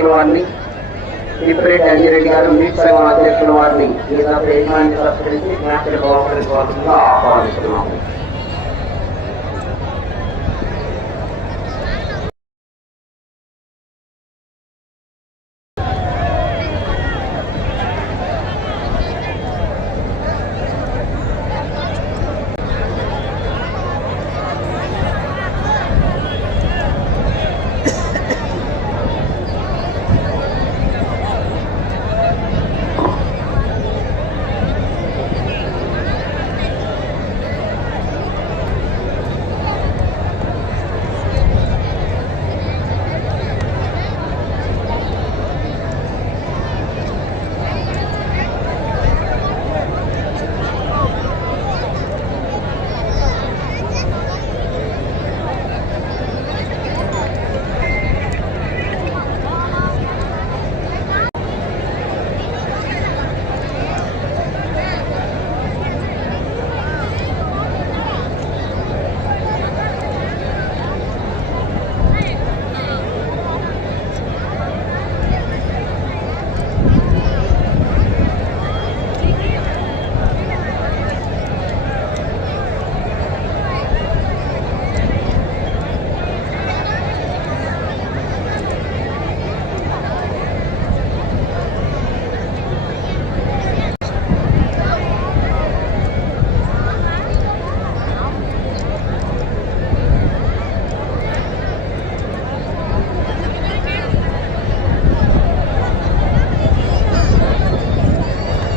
అధ్యక్షుల వారిని. తిప్పిరెడ్డి అంజిరెడ్డి గారు మీట్ సంఘం అధ్యక్షుల వారిని. ఈ యజమాని సత్కరించి ఆహ్వానిస్తున్నాము.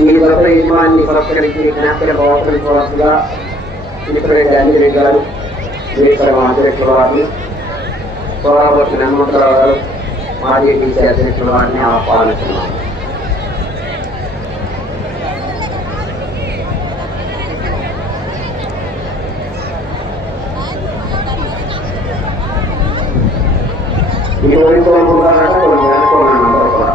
ఈ దశ యజమాన్ని పురస్కరించి జ్ఞాపక బహుకరించవలసిందిగా తిప్పిరెడ్డి అంజిరెడ్డి గారు మీట్ అధ్యక్షుల వారిని సోరాబోతి హనుమంతరావు గారు మాజీ టీసీ అధ్యక్షుల వారిని ఆహ్వానిస్తున్నాము ఈరోజు ఓడిపోనుకున్నారంటే కొంచెం వెనుకున్నాను అందరూ కూడా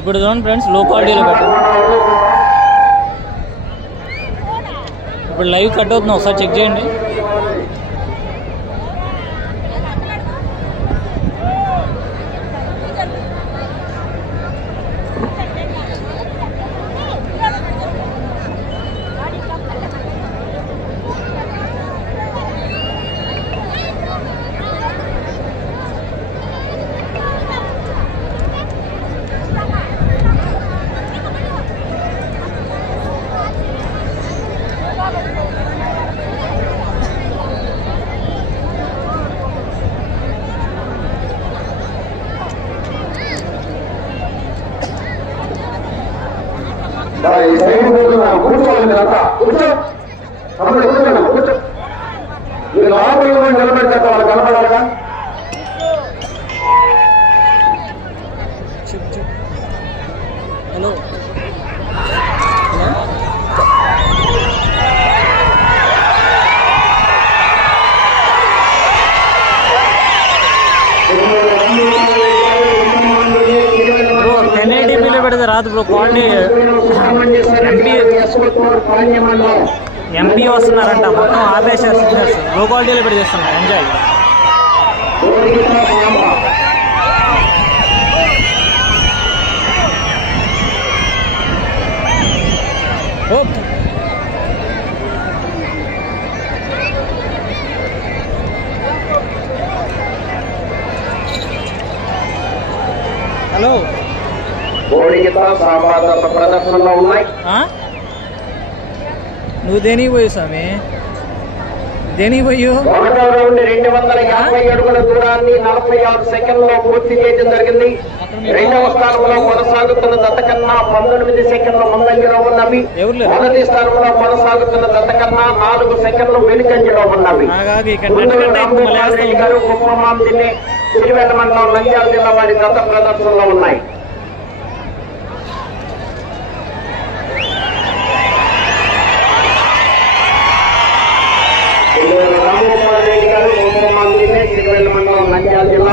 ఇప్పుడు చూడండి ఫ్రెండ్స్లో క్వాలిటీలో పెట్టు. ఇప్పుడు లైవ్ కట్ అవుతుంది ఒకసారి చెక్ చేయండి. మీరు లోపల నిలబెట్టాక వాళ్ళు కనపడాలిగా హలో ఎయిటీపీలో పెడితే రాదు బ్రో క్వాలిటీ ఎంపీ వస్తున్నారంట. మొత్తం ఆపేసారు సిగ్నల్స్లో క్వాలిటీలో పెట్టి చేస్తున్నారు ఎంజాయ్ ఓకే హలో కోడిగిత ప్రదర్శనలో ఉన్నాయి? నువ్వు దేనికి పోయి స్వామి? దేనికి పోయు రౌండ్ వందల యాభై అడుగుల దూరాన్ని నలభై ఆరు సెకండ్లో పూర్తి చేయడం జరిగింది. రెండవ స్థానంలో కొనసాగుతున్న దత్త కన్నా పంతొమ్మిది సెకండ్ల ముందంజలో ఉన్నవి? మొదటి స్థానంలో కొనసాగుతున్న దత్త కన్నా నాలుగు సెకండ్లు వెనుకంజలో ఉన్నవి. గారు కుప్పమాం జిల్లా మండలం నంద్యాల జిల్లా వారి దత్త ప్రదర్శనలో ఉన్నాయి. నంద్యాల జిల్లా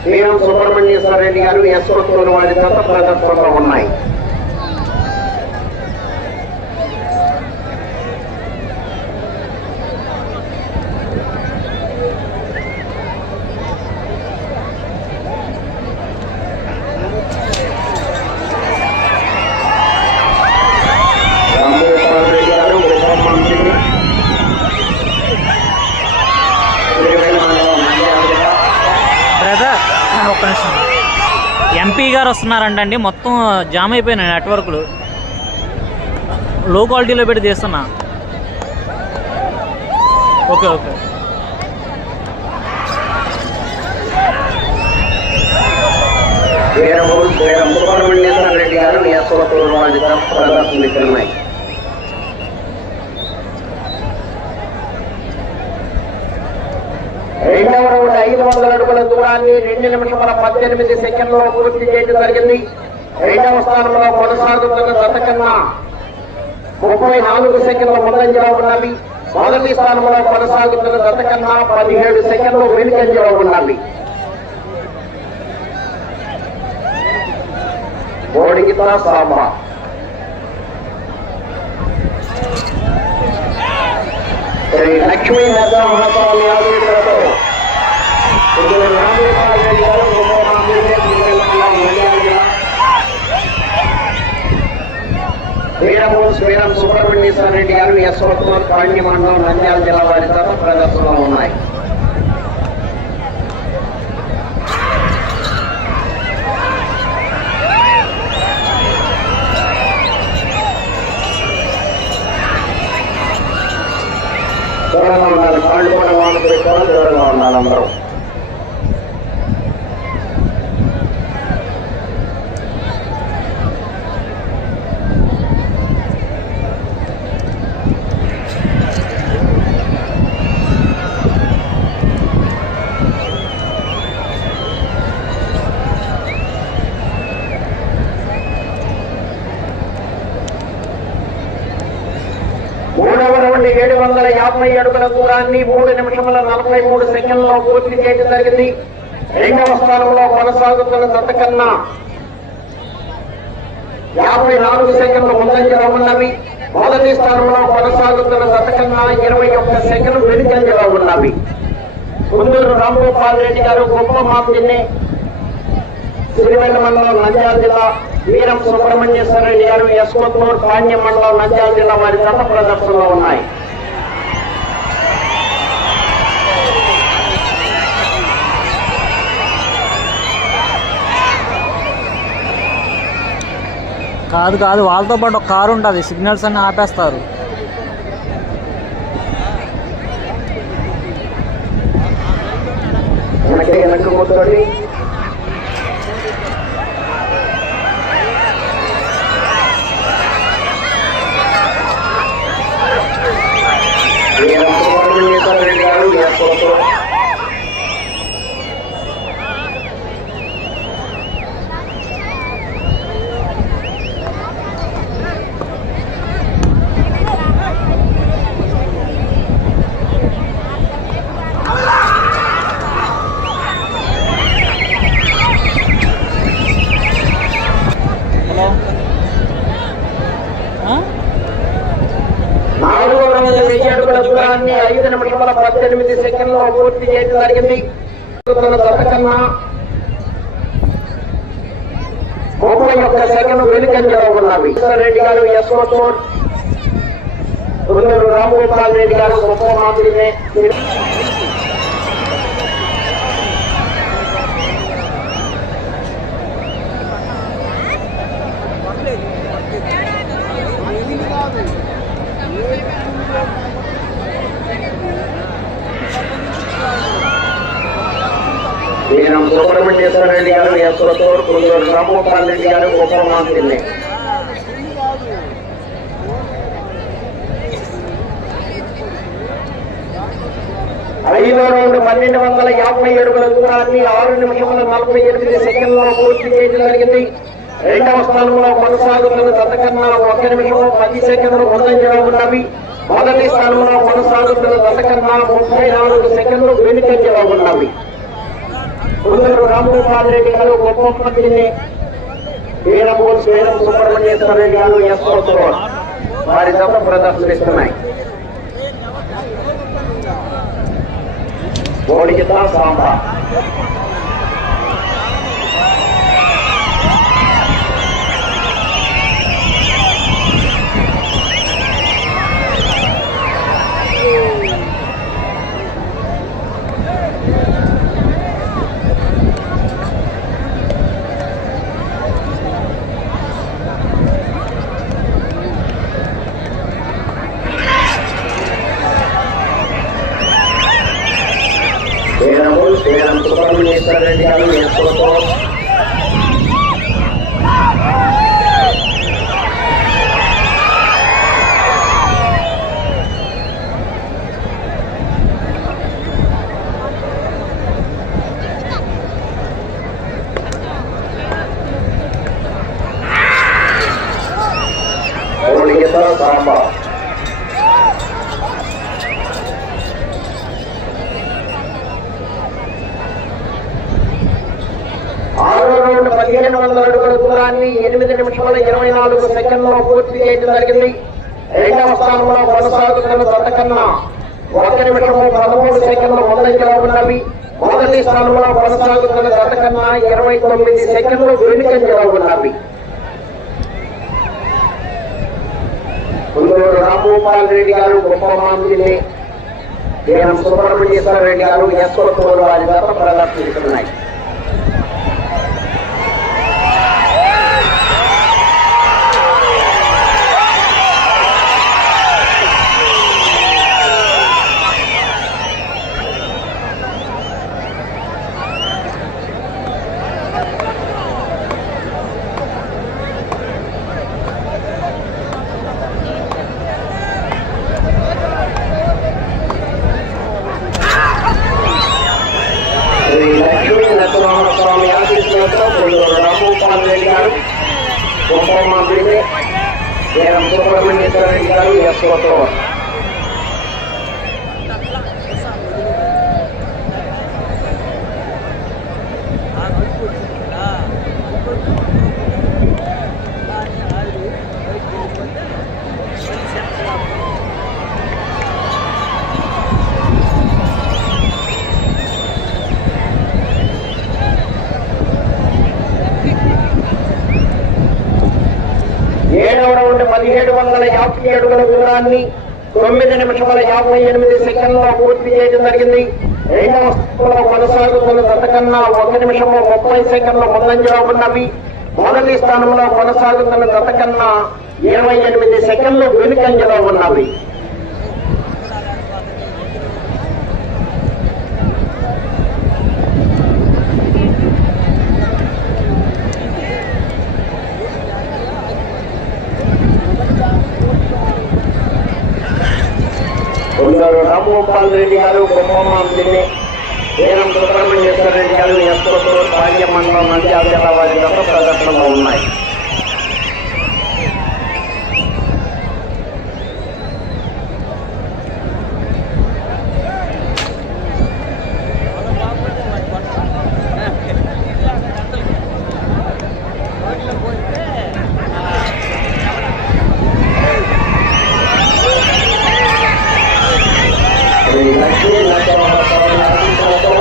శ్రీరామ్ సుబ్రహ్మణ్యేశ్వర రెడ్డి గారు ఎస్ కొత్తూరు వారి దత్త ప్రదర్శనలో ఉన్నాయి. ఎంపీ మొత్తం జామ్ అయిపోయినాయి నెట్వర్క్లు లో. క్వాలిటీలో పెట్టి తీస్తున్నా ఓకే ఓకే. రెడ్డి గారు రెండవ ఐదు వందల అడుగుల దూరాన్ని రెండు నిమిషముల పద్దెనిమిది సెకండ్లో పూర్తి చేయడం జరిగింది. రెండవ స్థానంలో కొనసాగుతున్న గత కన్నా ముప్పై నాలుగు సెకండ్ల ముందంజలో ఉన్నవి. మొదటి స్థానంలో కొనసాగుతున్న గత కన్నా పదిహేడు సెకండ్లు వెనుకంజలో ఉన్నవి. సాంబా. శ్రీ లక్ష్మీ నరసింహస్వామి ఆదేశాలతో ఇప్పుడు రామగోపాల్ రెడ్డి గారు ఉపమాంధ్రుడే శ్రీకాకుళం నంద్యాల జిల్లా. వీరము శ్రీరామ్ సుబ్రహ్మణ్యేశ్వర రెడ్డి గారు యశ్వతూర్ పాండ్య మండలం నంద్యాల జిల్లా వారి తత ప్రదర్శనలో ఉన్నాయి. దూరంగా ఉండాలి. కాళ్ళు కూడా వాళ్ళు పెట్టుకోవాలి దూరంగా ఉండాలి అందరూ మూడవ రౌండ్ ఏడు వందల యాభై అడుగుల దూరాన్ని మూడు నిమిషముల నలభై మూడు సెకండ్లో పూర్తి చేయడం జరిగింది. రెండవ స్థానంలో కొనసాగుతున్న జత యాభై నాలుగు సెకండ్లు ముందంజలో ఉన్నవి. మొదటి స్థానంలో కొనసాగుతున్న జత కన్నా ఇరవై ఒక్క సెకండ్లు వెనుకంజలో ఉన్నవి. కుందూరు రామ్గోపాల్ రెడ్డి గారు గొప్ప మాపిని సిరివెల్ల మండలం నంద్యాల జిల్లా వీరం సుబ్రహ్మణ్యేశ్వర రెడ్డి గారు యశ్వతూర్ పాణ్యం మండలం నంద్యాల జిల్లా వారి గత ప్రదర్శనలో ఉన్నాయి. కాదు కాదు వాళ్ళతో పాటు ఒక కారు ఉంటుంది సిగ్నల్స్ అన్ని ఆపేస్తారు. వెనక్కి వెనక్కి కూర్చోండి వీరం సుబ్రహ్మణ్యేశ్వర రెడ్డి గారు యశ్వతూర్ హలో ఆ? నాలుగో రౌండ్ వెయ్యి అడుగుల దూరాన్ని ఐదు నిమిషముల పద్దెనిమిది సెకండ్లో పూర్తి చేయడం జరిగింది. తన ముప్పై ఒక్క సెకండ్ వెనుకంజలో ఉన్నవి రెడ్డి గారు యశ్వతూర్ రుద్రుడు రామగోపాల్ రెడ్డి గారు గొప్ప మాదిరినే వీరం సుబ్రహ్మణ్యేశ్వర రెడ్డి గారు యశ్వతూర్ కొందరు రామగోపాల్ రెడ్డి గారు గొప్ప మాదిరినే ఐదో రౌండ్ పన్నెండు వందల యాభై అడుగుల దూరాన్ని ఆరు నిమిషముల నలభై ఎనిమిది సెకండ్లో పూర్తి చేయడం జరిగింది రెండవ స్థానంలో కొనసాగుతున్న గత ఒక నిమిషం పది సెకండ్లు ముందంజలో ఉన్నవి మొదటి స్థానంలో కొనసాగుతున్న గత ముప్పై నాలుగు సెకండ్లు వెనుకంజలో ఉన్నవి కొందరు రామగోపాల్ రెడ్డి గారు ఉప ముఖ్యమంత్రిని వీరమూరు శ్రీరం సుబ్రహ్మణ్యేశ్వర రెడ్డి గారు ఎస్కోతో వారి జత ప్రదర్శనిస్తున్నాయి. ఓడికిత సాంబా వీరమూరు శ్రీరం సుబ్రహ్మణ్యేశ్వర రెడ్డి గారు ఎస్కోతో ఓడికిత సాంబా ఆరో రౌండ్ పదిహేను వందల అడుగుల దూరాన్ని ఎనిమిది నిమిషముల ఇరవై నాలుగు సెకండ్లో పూర్తి చేయడం జరిగింది. రెండవ స్థానంలో కొనసాగుతున్న జత ఒక నిమిషము పదమూడు సెకండ్లు ముందంజలో ఉన్నవి మొదటి స్థానంలో కొనసాగుతున్న జత ఇరవై తొమ్మిది సెకండ్లు వెనుకంజలో ఉన్నవి కుందూరు రామగోపాల్ రెడ్డి గారు గొప్ప మామిడిని సుబ్రహ్మణ్యేశ్వర రెడ్డి గారు ఎస్ వారి ద్వారా ప్రదర్శిస్తున్నాయి శ్రీ లక్ష్మీ నరసింహస్వామి ఆశీస్సులతో కొందరు రామగోపాల్ రెడ్డి గారు గొప్పమ్మ బిడ్డే వీరం సుబ్రహ్మణ్యేశ్వర రెడ్డి గారు ఎస్కోతో ఏడవ రౌండ్ పదిహేడు వందల యాభై అడుగుల దూరాన్ని తొమ్మిది నిమిషముల యాభై ఎనిమిది సెకండ్లో పూర్తి చేయడం జరిగింది. రెండవ స్థానంలో కొనసాగుతున్న గతకన్నా ఒక నిమిషము ముప్పై సెకండ్ల ముందంజలో ఉన్నవి. మొదటి స్థానంలో కొనసాగుతున్న గతకన్నా ఇరవై ఎనిమిది సెకండ్లు వెనుకంజలో ఉన్నవి. గోపాల్ రెడ్డి గారు గొప్పమ్మ దిన్ని వీరం సుబ్రహ్మణ్యేశ్వర రెడ్డి గారు ఎస్కోతో భాగ్య మండలం నంద్యాల జిల్లా వారి గత ప్రదర్శనలో ఉన్నాయి శ్రీ లక్ష్మీ నరసింహస్వామి ఆశీస్సులతో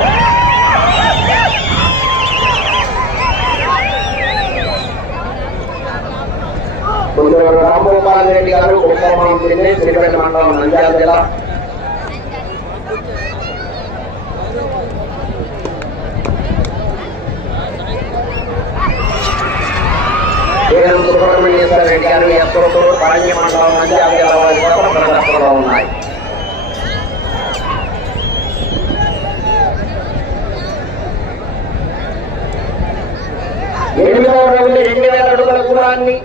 కొందరు రామగోపాల్ రెడ్డి గారు గొప్పమ్మ దిన్ని సిరిపేట మండలం నంద్యాల జిల్లా వీరం సుబ్రహ్మణ్యేశ్వర రెడ్డి గారు ఎస్కోతో భాగ్య మండలం నంద్యాల జిల్లా వారి గత ప్రదర్శనలో ఉన్నాయి నుండి రెండు వేల అడుగుల దూరాన్ని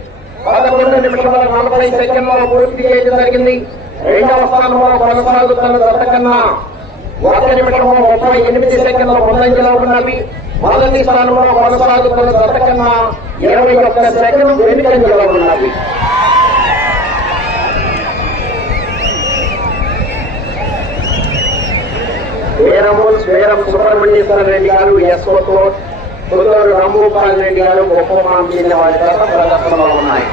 పదకొండు నిమిషముల నలభై సెకండ్లలో పూర్తి చేయడం జరిగింది. రెండవ స్థానంలో కొనసాగుతున్న జత కన్నా ఒక నిమిషము ముప్పై ఎనిమిది సెకండ్ల ముందంజలో ఉన్నవి మొదటి స్థానంలో కొనసాగుతున్న జత కన్నా ఇరవై ఒక్క సెకండ్ వెనుకంజలో ఉన్నవి వీరము వీరం సుబ్రహ్మణ్యేశ్వర రెడ్డి గారు ఎస్ఓ పుత్తూరు రాంభూపాల్ రెడ్డి గారు గొప్ప మాంచిన వారి చేత ప్రదర్శనలో ఉన్నాయి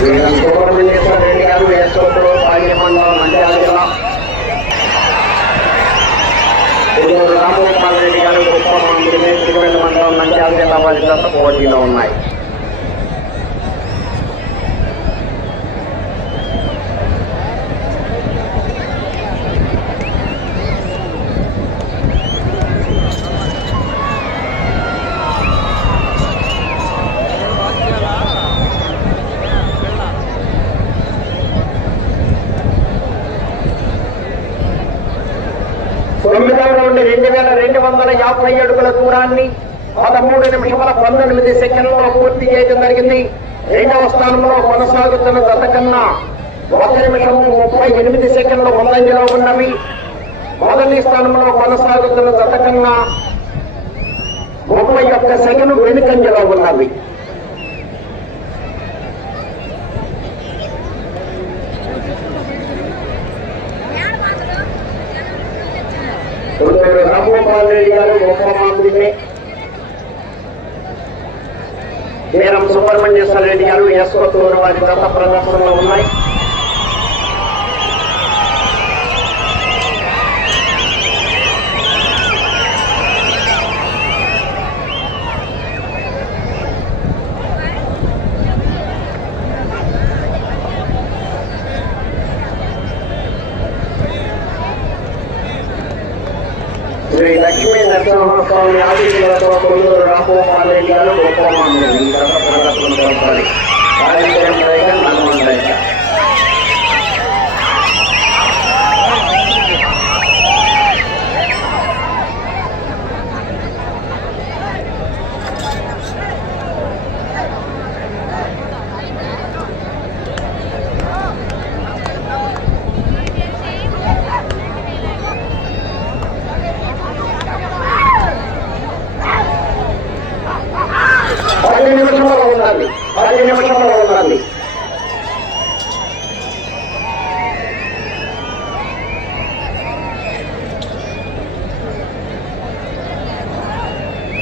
వీరం సుబ్రహ్మణ్యేశ్వర రెడ్డి గారు ఎస్ఓతో పాల్యమండలం నంద్యాల జిల్లా పుల్లూరు రాంభూపాల్ రెడ్డి గారు గొప్ప మాంచిన శ్రీవెల్ల మండలం నంద్యాల జిల్లా వారి చేత పోటీలో ఉన్నాయి తొమ్మిదవ రౌండ్ రెండు వేల రెండు వందల యాభై అడుగుల దూరాన్ని పదమూడు నిమిషముల పంతొమ్మిది సెకండ్లలో పూర్తి చేయడం జరిగింది. రెండవ స్థానంలో కొనసాగుతున్న గత కన్నా ఒక నిమిషము ముప్పై ఎనిమిది సెకండ్లు ముందంజలో ఉన్నవి. మొదటి స్థానంలో కొనసాగుతున్న గత కన్నా ముప్పై ఒక్క సెకండ్ వెనుకంజలో ఉన్నవి. తొమ్మిది రెడ్డి గారు గొప్ప మంత్రిని వీరం సుబ్రహ్మణ్యేశ్వర రెడ్డి గారు యశ్వతూరు వారి గత ప్రదర్శనలో ఉన్నాయి. శ్రీ లక్ష్మీ నరసింహస్వామి ఆశీస్సులతో కొల్లూరు రామగోపాల్ రెడ్డి గారు గొప్ప మంత్రి ఈ గత ప్రదర్శన కొనసాగి కార్యక్రమం రైగా నల్గొండ రైగా పది నిమిషంలో ఉండాలి పది నిమిషంలో ఉండాలి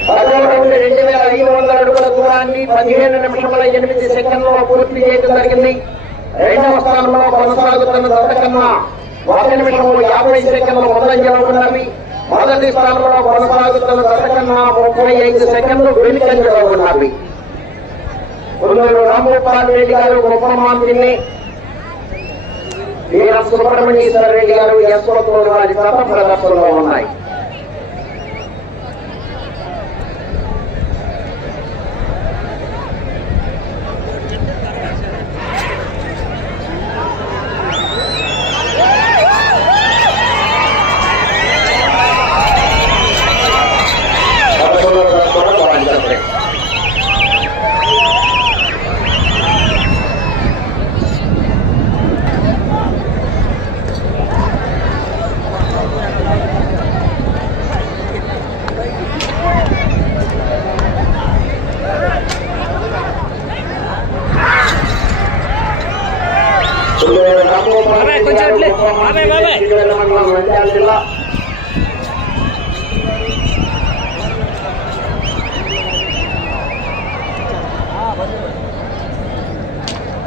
పదవ రౌండ్ రెండు వేల ఐదు వందల స్థానాన్ని పదిహేను నిమిషముల ఎనిమిది సెకండ్లలో పూర్తి చేయడం జరిగింది. రెండవ స్థానంలో కొనసాగుతున్న దత్తకన్నా ఒక నిమిషము యాభై సెకండ్లు ముందంజలో ఉన్నవి మొదటి స్థానంలో కొనసాగుతున్న దశ ముప్పై ఐదు సెకండ్లు వెనుకంజలో ఉన్నవి కొందరు రామగోపాల్ రెడ్డి గారు గొప్ప మంత్రిని వీర సుబ్రహ్మణ్యేశ్వర రెడ్డి గారు యశ్వత్ వారి గత ప్రదర్శనలో ఉన్నాయి పదకొండవ ప్రదర్శన వారి బాబాయ్, కొంచెం అట్లే. బాబాయ్, బాబాయ్. నంద్యాల జిల్లా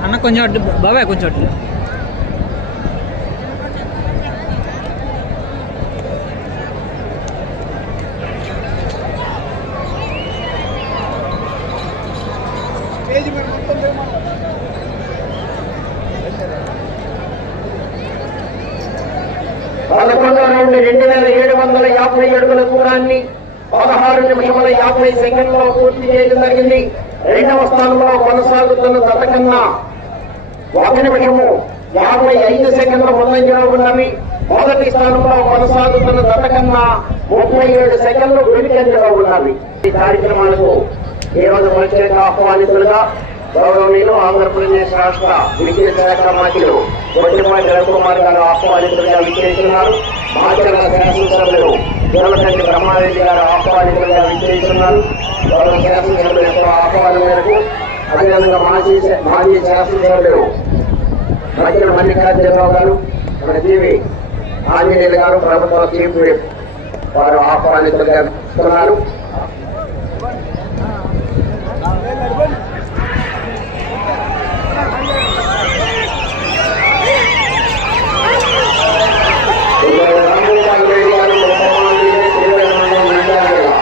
అన్న కొంచెం అడ్డు బాబాయ్ కొంచెం అడ్డు పదకొండవ రౌండ్ రెండు వేల ఏడు వందల యాభై అడుగుల దూరాన్ని పదహారు నిమిషముల యాభై సెకండ్లో పూర్తి చేయడం జరిగింది. రెండవ స్థానంలో కొనసాగుతున్న గత కన్నా ఒక నిమిషము యాభై ఐదు సెకండ్ల ముందంజలో ఉన్నవి మొదటి స్థానంలో కొనసాగుతున్న గత కన్నా ముప్పై ఏడు సెకండ్లు వెనుకంజలో ఉన్నవి ఈ కార్యక్రమాలకు ఈ రోజు ప్రత్యేక ఆహ్వానితులుగా గౌరవనీయులు ఆంధ్రప్రదేశ్ రాష్ట్ర విద్యుత్ శాఖ మంత్రులు కొట్టిపాటి రవికుమార్ గారు ఆహ్వానితులుగా విచ్చేస్తున్నారు. మాచర్ల శాసనసభ్యులు జోలకంటి బ్రహ్మారెడ్డి గారు ఆహ్వానితులుగా విచ్చేస్తున్నారు. గౌరవ శాసనసభ్యుల యొక్క ఆహ్వానం మేరకు అదేవిధంగా మాజీ మాజీ శాసనసభ్యులు మధ్యన మల్లికార్జునరావు గారు మన జీవి ఆంజనేయులు గారు ప్రభుత్వ చీఫ్ విప్ వారు ఆహ్వానితులుగా ఇస్తున్నారు రామగోపాల్ రెడ్డి గారు ముఖ్యమంత్రి శ్రీరంగం నంద్యాల జిల్లా.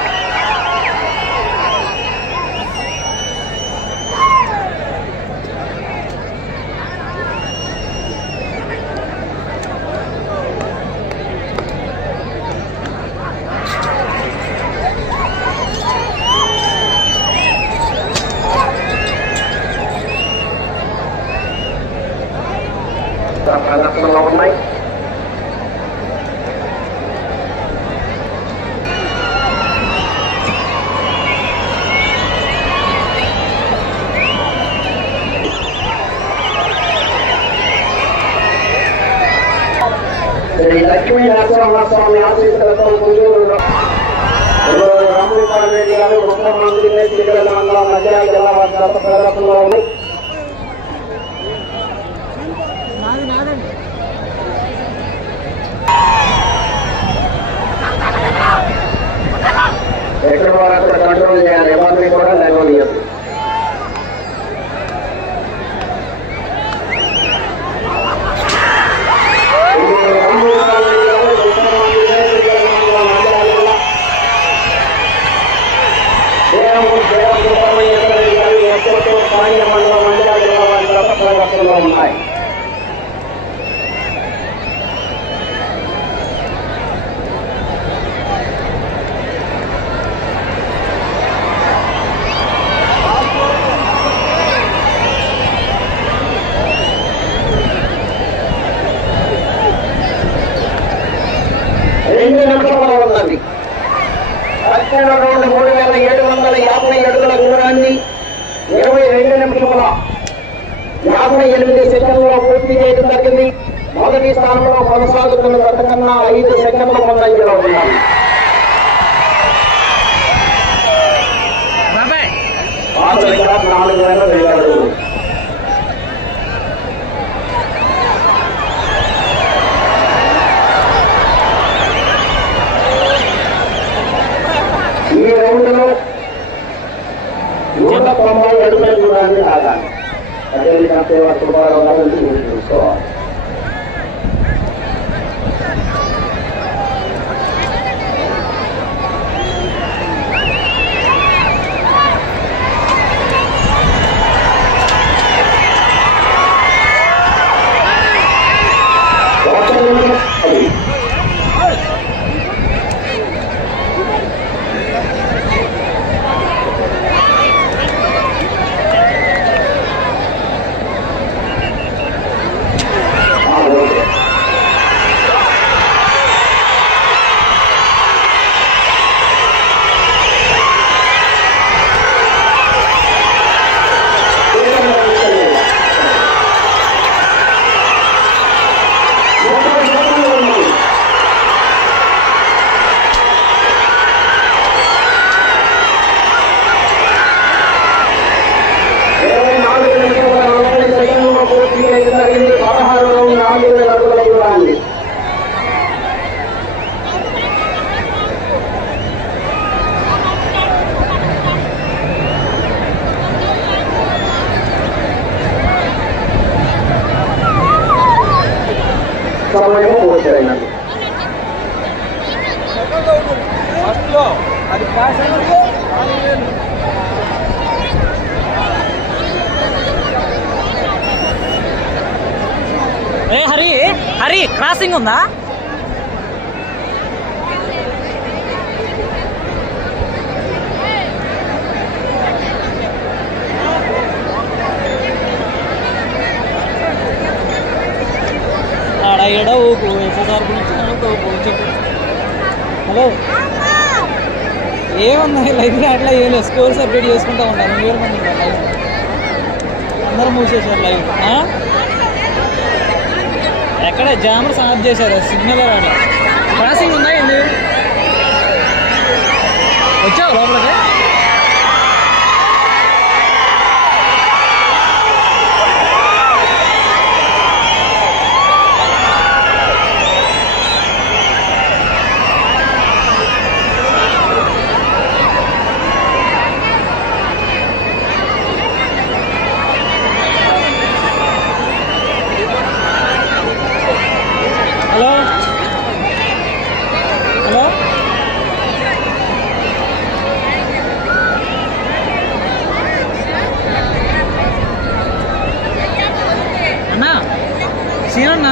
ప్రదర్శనలో ఉన్నాయి శ్రీ లక్ష్మీ నరసింహస్వామి ఆశీస్సులతో గుంటూరులో రామగోపాల్ గారు ముఖ్యమంత్రి శ్రీకరణ మండలం నంద్యాల జిల్లా వారి ప్రదర్శనలో ఉంది? ఎక్కడ అక్కడ కంట్రోల్ చేయాలి? ఎవరిని కూడా లేవనియద్దు Ada yang sampai waktu barang-barang itu, itu soal. ఆడ గురించి చెప్పు హలో ఏమన్నా లైబ్రరీ అట్లా ఏం లేదు. స్కోర్స్ అప్డేట్ చేసుకుంటా ఉంటాను మీరు మంది ఉన్నారు? లైవ్ అందరూ మూసేశారు లైవ్ ఎక్కడ? జామర్ ఆఫ్ చేశారు. సిగ్నల్ రావడం క్రాసింగ్ ఉందా ఏంది? వచ్చావు లోపలికి హలో హలో అన్నా సీనన్న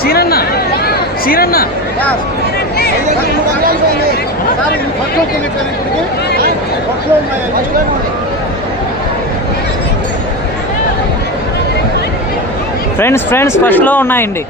సీనన్న సీనన్న ఫ్రెండ్స్ ఫస్ట్లో ఉన్నాయండి.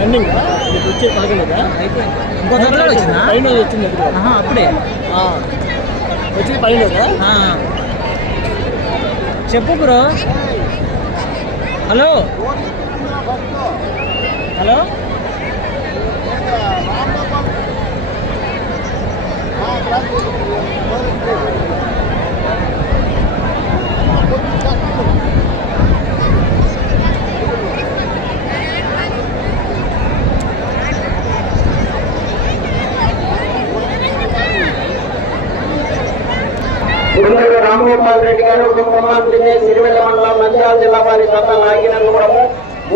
రన్నింగ్ వచ్చే పదకొండుగా ఇంకో వచ్చిందా? పైన వచ్చింది. ఆహా, అప్పుడే. వచ్చింది పైన. చెప్పు బ్రో హలో హలో గుండెల రామగోపాల్ రెడ్డి గారు కుటుంబ మంత్రిని సిరివెల్ల మండలం నంద్యాల జిల్లా వారి గత నాగినందుపురము